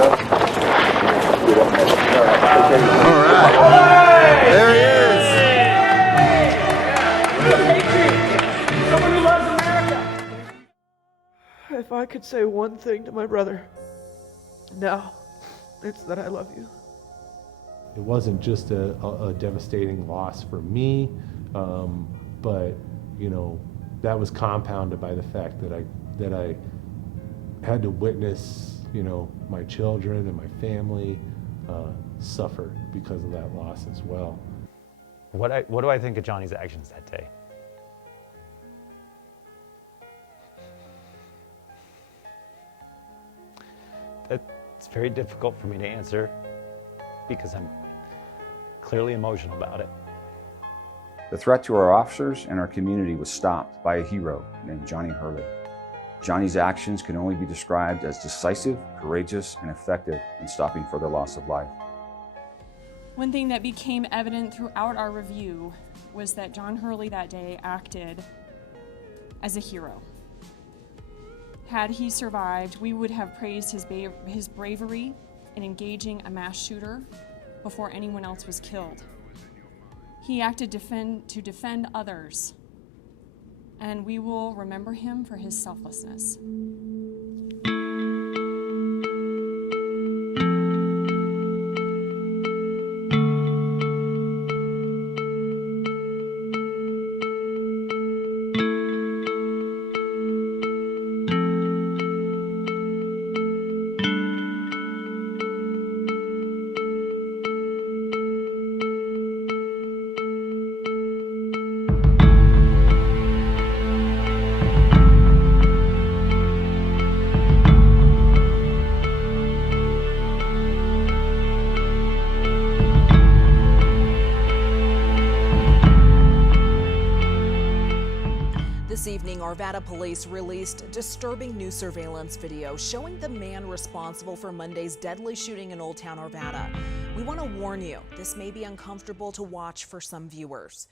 right. There he is. Someone who loves America. If I could say one thing to my brother, now, it's that I love you. It wasn't just a devastating loss for me, but that was compounded by the fact that I had to witness my children and my family suffer because of that loss as well. What do I think of Johnny's actions that day? It's very difficult for me to answer because I'm clearly emotional about it. The threat to our officers and our community was stopped by a hero named Johnny Hurley. Johnny's actions can only be described as decisive, courageous, and effective in stopping further loss of life. One thing that became evident throughout our review was that John Hurley that day acted as a hero. Had he survived, we would have praised his bravery in engaging a mass shooter before anyone else was killed. He acted to defend others, and we will remember him for his selflessness. This evening, Arvada police released disturbing new surveillance video showing the man responsible for Monday's deadly shooting in Olde Town Arvada. We want to warn you, this may be uncomfortable to watch for some viewers.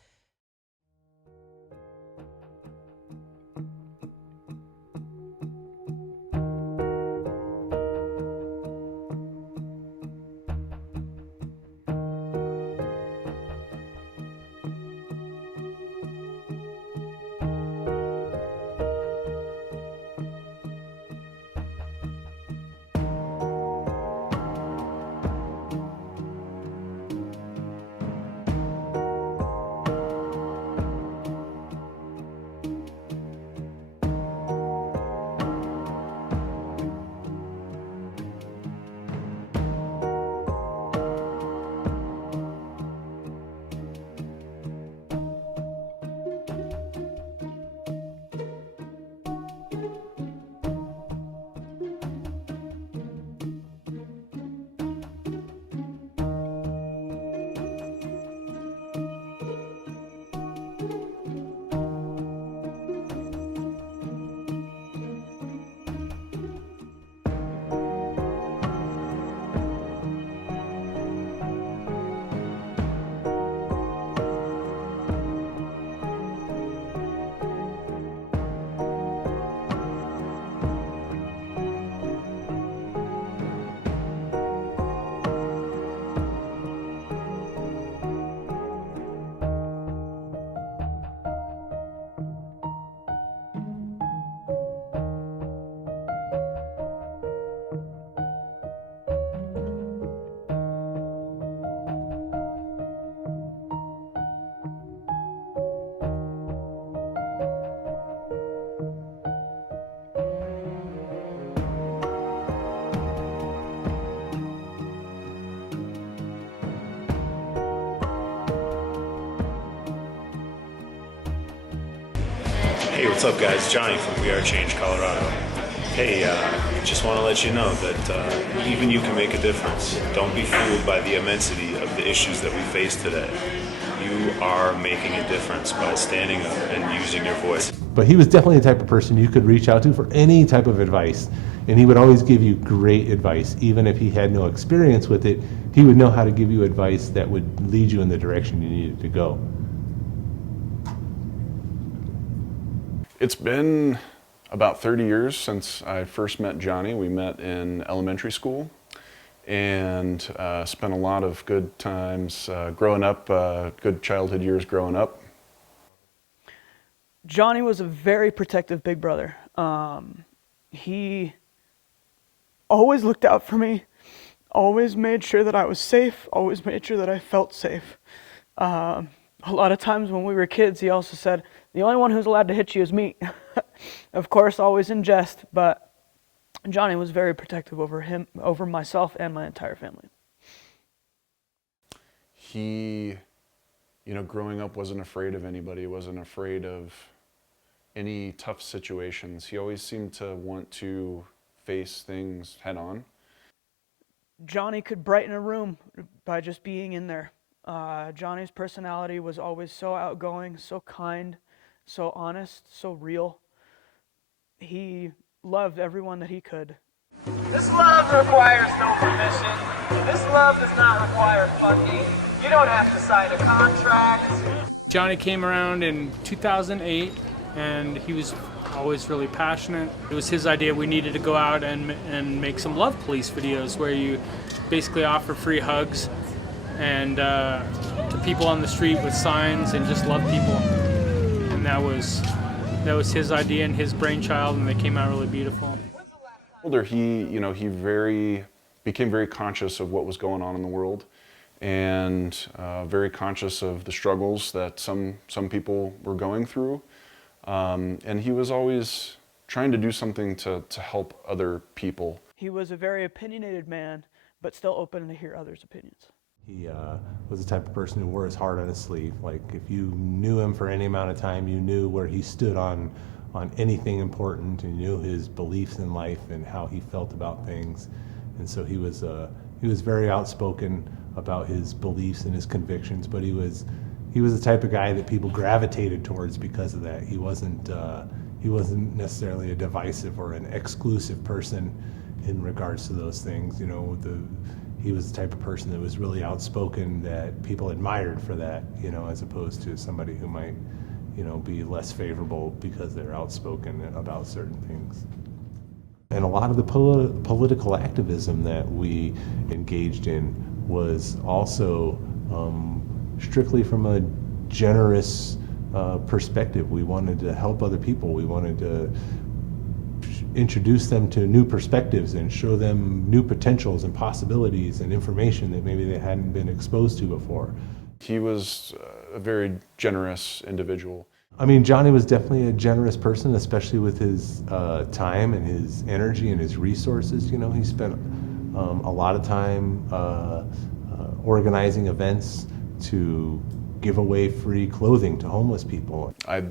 Hey, what's up guys? Johnny from We Are Change, Colorado. Hey, just want to let you know that even you can make a difference. Don't be fooled by the immensity of the issues that we face today. You are making a difference by standing up and using your voice. But he was definitely the type of person you could reach out to for any type of advice. And he would always give you great advice. Even if he had no experience with it, he would know how to give you advice that would lead you in the direction you needed to go. It's been about 30 years since I first met Johnny. We met in elementary school. and spent a lot of good times growing up, good childhood years growing up. Johnny was a very protective big brother. He always looked out for me, always made sure that I was safe, always made sure that I felt safe. A lot of times when we were kids, he also said, the only one who's allowed to hit you is me. Of course, always in jest, but Johnny was very protective over myself and my entire family. He, you know, growing up wasn't afraid of anybody, wasn't afraid of any tough situations. He always seemed to want to face things head on. Johnny could brighten a room by just being in there. Johnny's personality was always so outgoing, so kind, so honest, so real. He loved everyone that he could. This love requires no permission. This love does not require funding. You don't have to sign a contract. Johnny came around in 2008, and he was always really passionate. It was his idea. We needed to go out and make some love police videos where you basically offer free hugs and to people on the street with signs and just love people. And that was his idea and his brainchild, and they came out really beautiful. Older, he became very conscious of what was going on in the world, and very conscious of the struggles that some people were going through. And he was always trying to do something to help other people. He was a very opinionated man, but still open to hear others' opinions. He was the type of person who wore his heart on his sleeve. Like, if you knew him for any amount of time, you knew where he stood on anything important, and you knew his beliefs in life and how he felt about things. And so he was very outspoken about his beliefs and his convictions, but he was the type of guy that people gravitated towards because of that. He wasn't necessarily a divisive or an exclusive person in regards to those things. You know, he was the type of person that was really outspoken, that people admired for that, you know, as opposed to somebody who might, you know, be less favorable because they're outspoken about certain things. And a lot of the political activism that we engaged in was also strictly from a generous perspective. We wanted to help other people. We wanted to introduce them to new perspectives and show them new potentials and possibilities and information that maybe they hadn't been exposed to before. He was a very generous individual. I mean, Johnny was definitely a generous person, especially with his time and his energy and his resources. You know, he spent a lot of time organizing events to give away free clothing to homeless people. I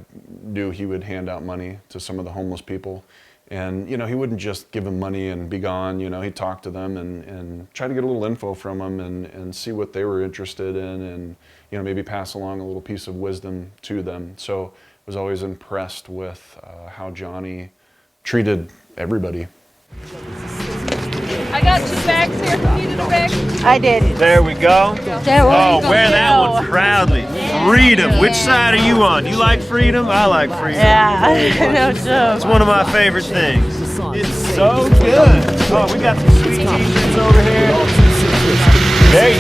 knew he would hand out money to some of the homeless people. And, you know, he wouldn't just give them money and be gone. You know, he'd talk to them and try to get a little info from them and see what they were interested in, and, you know, maybe pass along a little piece of wisdom to them. So I was always impressed with how Johnny treated everybody. I got 2 bags here. Who needed a bag? I did. There we go. There we Oh, go. wear that one proudly. Freedom. Which side are you on? You like freedom? I like freedom. Yeah, I know so. It's one of my favorite things. It's so good. Oh, we got some sweet t-shirts over here.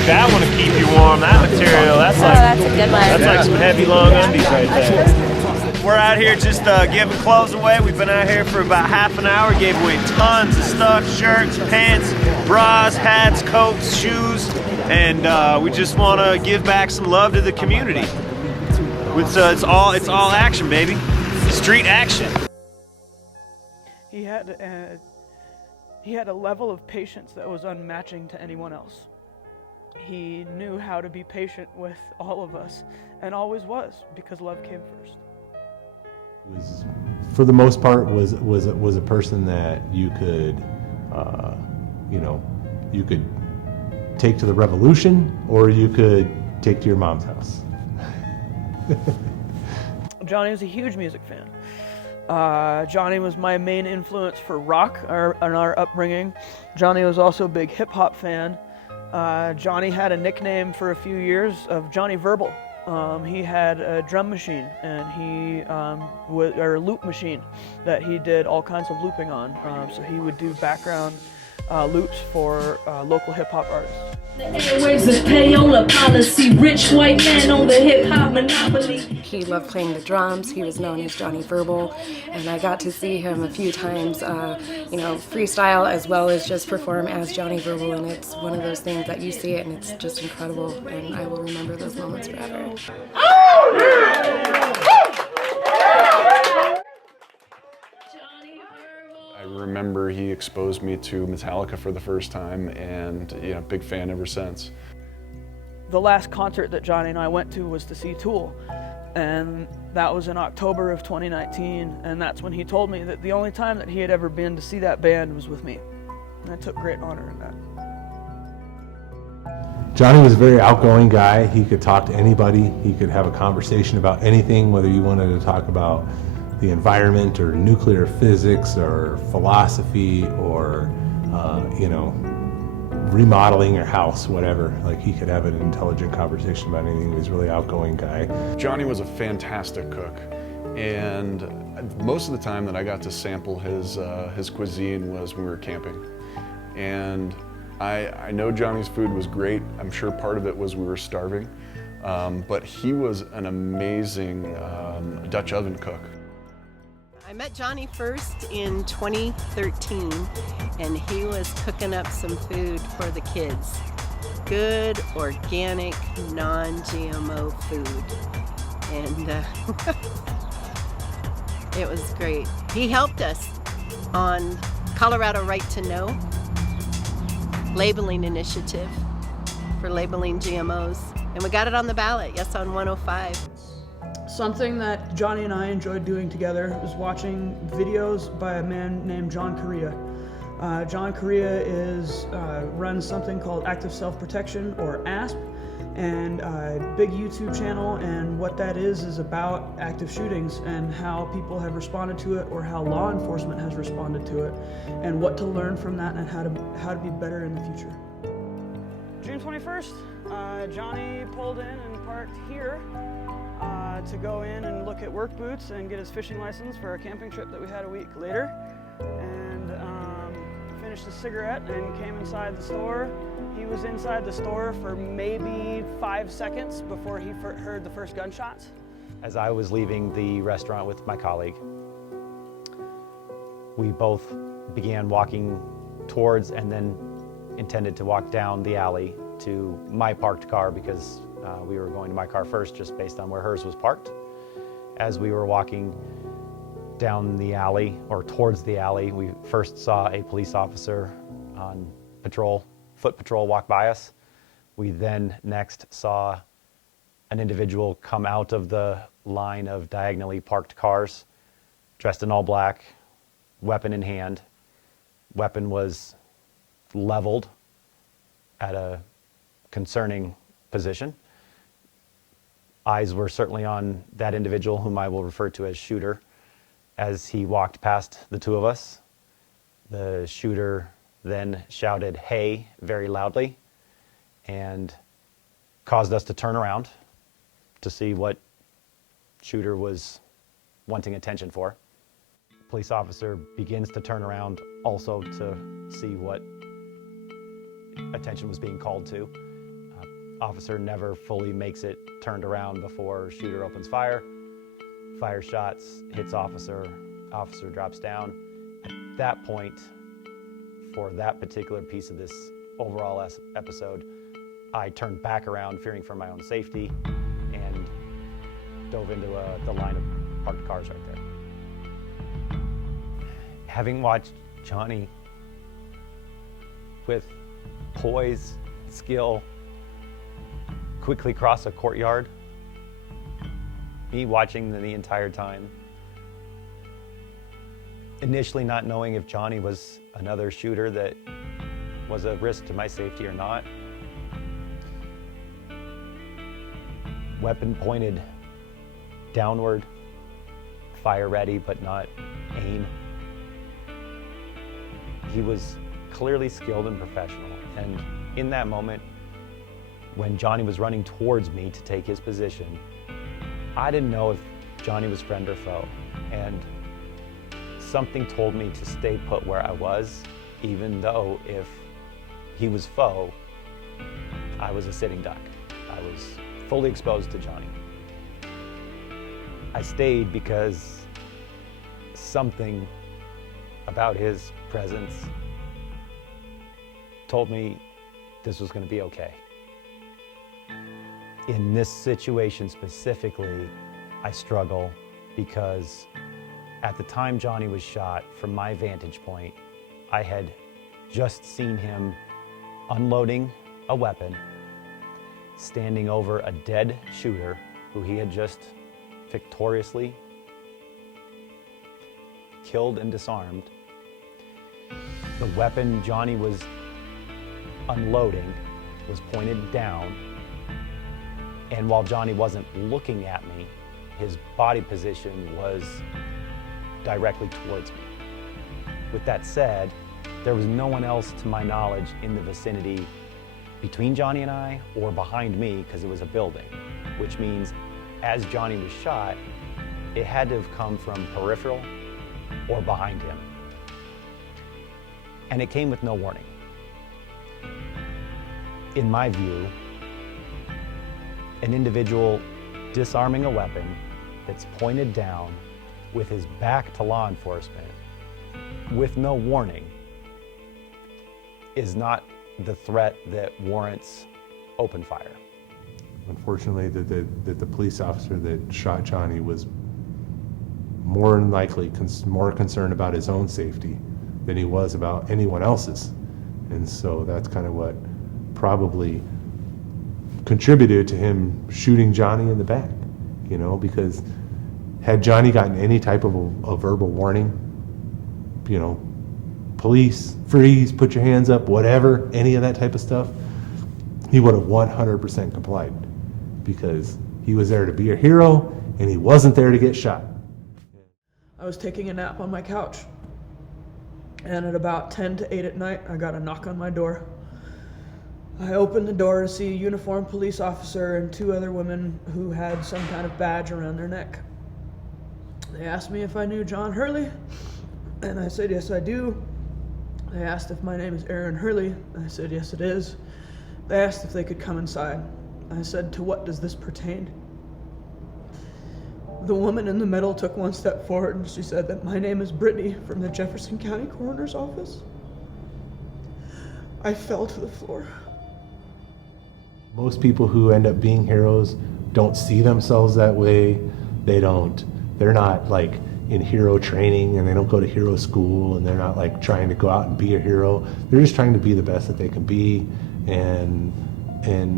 That one to keep you warm. That material, that's That's a good one. That's like some heavy long undies right there. We're out here just giving clothes away. We've been out here for about half an hour. Gave away tons of stuff: shirts, pants, bras, hats, coats, shoes, and we just want to give back some love to the community. It's all action, baby. Street action. He had a level of patience that was unmatching to anyone else. He knew how to be patient with all of us, and always was, because love came first. Was, for the most part, was a person that you could, you know, you could take to the revolution, or you could take to your mom's house. Johnny was a huge music fan. Johnny was my main influence for rock in our upbringing. Johnny was also a big hip-hop fan. Johnny had a nickname for a few years of Johnny Verbal. He had a drum machine and or a loop machine that he did all kinds of looping on. So he would do background loops for local hip-hop artists. Airwaves of payola policy, rich white man on the hip-hop monopoly. He loved playing the drums. He was known as Johnny Verbal, and I got to see him a few times, freestyle as well as just perform as Johnny Verbal, and it's one of those things that you see it and it's just incredible, and I will remember those moments forever. I remember he exposed me to Metallica for the first time, and big fan ever since. The last concert that Johnny and I went to was to see Tool, and that was in October of 2019, and that's when he told me that the only time that he had ever been to see that band was with me, and I took great honor in that. Johnny was a very outgoing guy. He could talk to anybody. He could have a conversation about anything, whether you wanted to talk about the environment or nuclear physics or philosophy or remodeling your house, whatever. Like, he could have an intelligent conversation about anything. He was a really outgoing guy. Johnny was a fantastic cook, and most of the time that I got to sample his cuisine was when we were camping. And I know Johnny's food was great. I'm sure part of it was we were starving, but he was an amazing Dutch oven cook. I met Johnny first in 2013, and he was cooking up some food for the kids. Good, organic, non-GMO food. And it was great. He helped us on Colorado Right to Know labeling initiative for labeling GMOs. And we got it on the ballot, yes, on 105. Something that Johnny and I enjoyed doing together was watching videos by a man named John Correa. John Correa runs something called Active Self-Protection, or ASP, and a big YouTube channel, and what that is about active shootings and how people have responded to it, or how law enforcement has responded to it, and what to learn from that and how to be better in the future. June 21st, Johnny pulled in and parked here to go in and look at work boots and get his fishing license for a camping trip that we had a week later, and finished a cigarette and came inside the store. He was inside the store for maybe 5 seconds before he heard the first gunshots. As I was leaving the restaurant with my colleague, we both began walking towards and then intended to walk down the alley to my parked car, because we were going to my car first just based on where hers was parked. As we were walking down the alley, or towards the alley, we first saw a police officer on patrol, foot patrol, walk by us. We then next saw an individual come out of the line of diagonally parked cars, dressed in all black, weapon in hand. Weapon was leveled at a concerning position. Eyes were certainly on that individual, whom I will refer to as Shooter. As he walked past the two of us, the shooter then shouted, "Hey," very loudly, and caused us to turn around to see what Shooter was wanting attention for. Police officer begins to turn around also to see what attention was being called to. Officer never fully makes it turned around before Shooter opens fire. Fire shots, hits officer, officer drops down. At that point, for that particular piece of this overall episode, I turned back around, fearing for my own safety, and dove into the line of parked cars right there. Having watched Johnny with poise, skill, quickly cross a courtyard, me watching the entire time, initially not knowing if Johnny was another shooter that was a risk to my safety or not. Weapon pointed downward, fire ready but not aim. He was clearly skilled and professional, and in that moment, when Johnny was running towards me to take his position, I didn't know if Johnny was friend or foe, and something told me to stay put where I was even though if he was foe, I was a sitting duck. I was fully exposed to Johnny. I stayed because something about his presence told me this was going to be okay. In this situation specifically, I struggle because at the time Johnny was shot, from my vantage point, I had just seen him unloading a weapon, standing over a dead shooter who he had just victoriously killed and disarmed. The weapon Johnny was unloading was pointed down, and while Johnny wasn't looking at me, his body position was directly towards me. With that said, there was no one else to my knowledge in the vicinity between Johnny and I or behind me, because it was a building, which means as Johnny was shot, it had to have come from peripheral or behind him. And it came with no warning. In my view, an individual disarming a weapon that's pointed down with his back to law enforcement with no warning is not the threat that warrants open fire. Unfortunately, the police officer that shot Johnny was more than likely more concerned about his own safety than he was about anyone else's. And so that's kind of what probably contributed to him shooting Johnny in the back, you know, because had Johnny gotten any type of a verbal warning, you know, police, freeze, put your hands up, whatever, any of that type of stuff, he would have 100% complied, because he was there to be a hero and he wasn't there to get shot. I was taking a nap on my couch, and at about 10 to 8 at night, I got a knock on my door. I opened the door to see a uniformed police officer and 2 other women who had some kind of badge around their neck. They asked me if I knew John Hurley, and I said, yes, I do. They asked if my name is Aaron Hurley. I said, yes, it is. They asked if they could come inside. I said, to what does this pertain? The woman in the middle took 1 step forward and she said that my name is Brittany from the Jefferson County Coroner's Office. I fell to the floor. Most people who end up being heroes don't see themselves that way. They're not like in hero training, and they don't go to hero school, and they're not like trying to go out and be a hero. They're just trying to be the best that they can be. And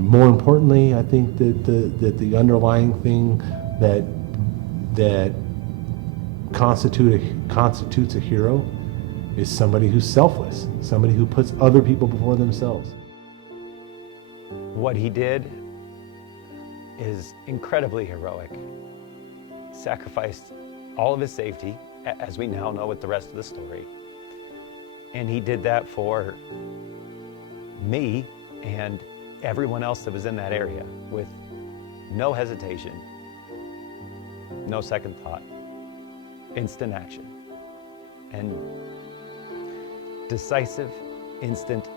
more importantly, I think that the underlying thing that constitutes a hero is somebody who's selfless, somebody who puts other people before themselves. What he did is incredibly heroic. Sacrificed all of his safety, as we now know with the rest of the story. And he did that for me and everyone else that was in that area with no hesitation, no second thought, instant action. And decisive, instant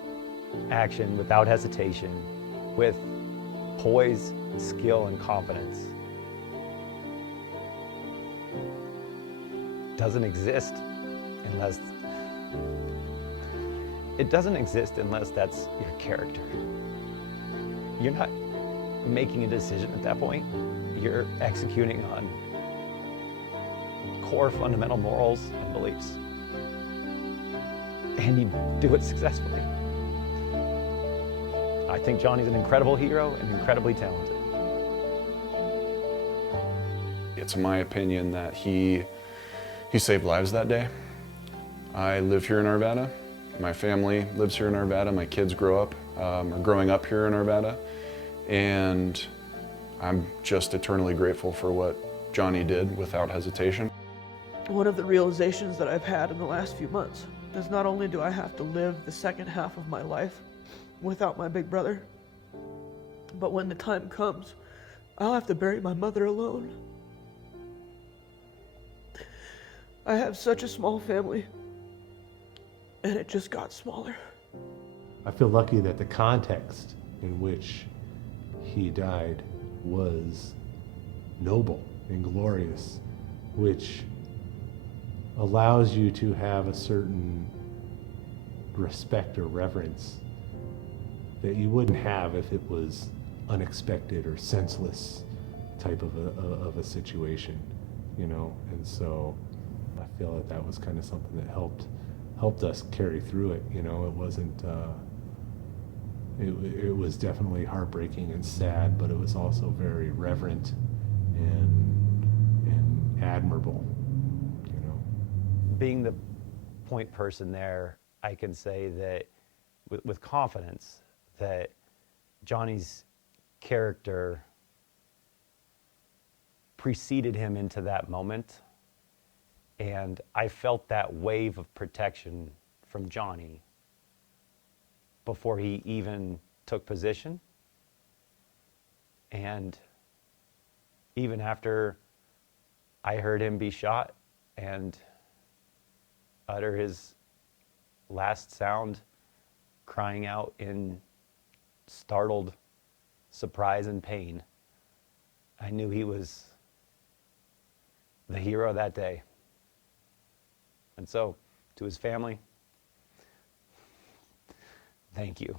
action without hesitation, with poise, skill, and confidence doesn't exist unless that's your character. You're not making a decision at that point. You're executing on core fundamental morals and beliefs. And you do it successfully. I think Johnny's an incredible hero and incredibly talented. It's my opinion that he saved lives that day. I live here in Arvada. My family lives here in Arvada. My kids are growing up here in Arvada. And I'm just eternally grateful for what Johnny did without hesitation. One of the realizations that I've had in the last few months is not only do I have to live the second half of my life without my big brother, but when the time comes, I'll have to bury my mother alone. I have such a small family. and it just got smaller. I feel lucky that the context in which he died was noble and glorious, which allows you to have a certain respect or reverence that you wouldn't have if it was unexpected or senseless type of a situation, you know. And so I feel that that was kind of something that helped us carry through it. You know, it wasn't. It was definitely heartbreaking and sad, but it was also very reverent and admirable. You know, being the point person there, I can say that with confidence that Johnny's character preceded him into that moment, and I felt that wave of protection from Johnny before he even took position, and even after I heard him be shot and utter his last sound, crying out in startled surprise and pain, I knew he was the hero that day. And so, to his family, thank you.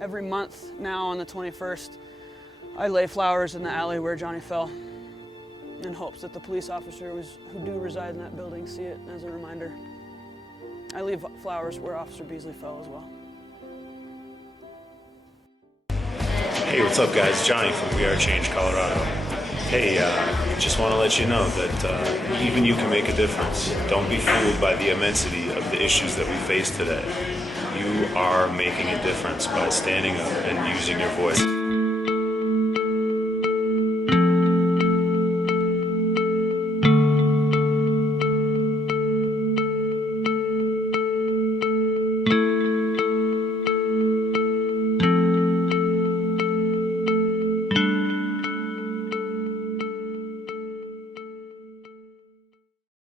Every month now on the 21st, I lay flowers in the alley where Johnny fell in hopes that the police officers who do reside in that building see it as a reminder. I leave flowers where Officer Beasley fell as well. Hey, what's up guys? Johnny from We Are Change, Colorado. Hey, just want to let you know that even you can make a difference. Don't be fooled by the immensity of the issues that we face today. You are making a difference by standing up and using your voice.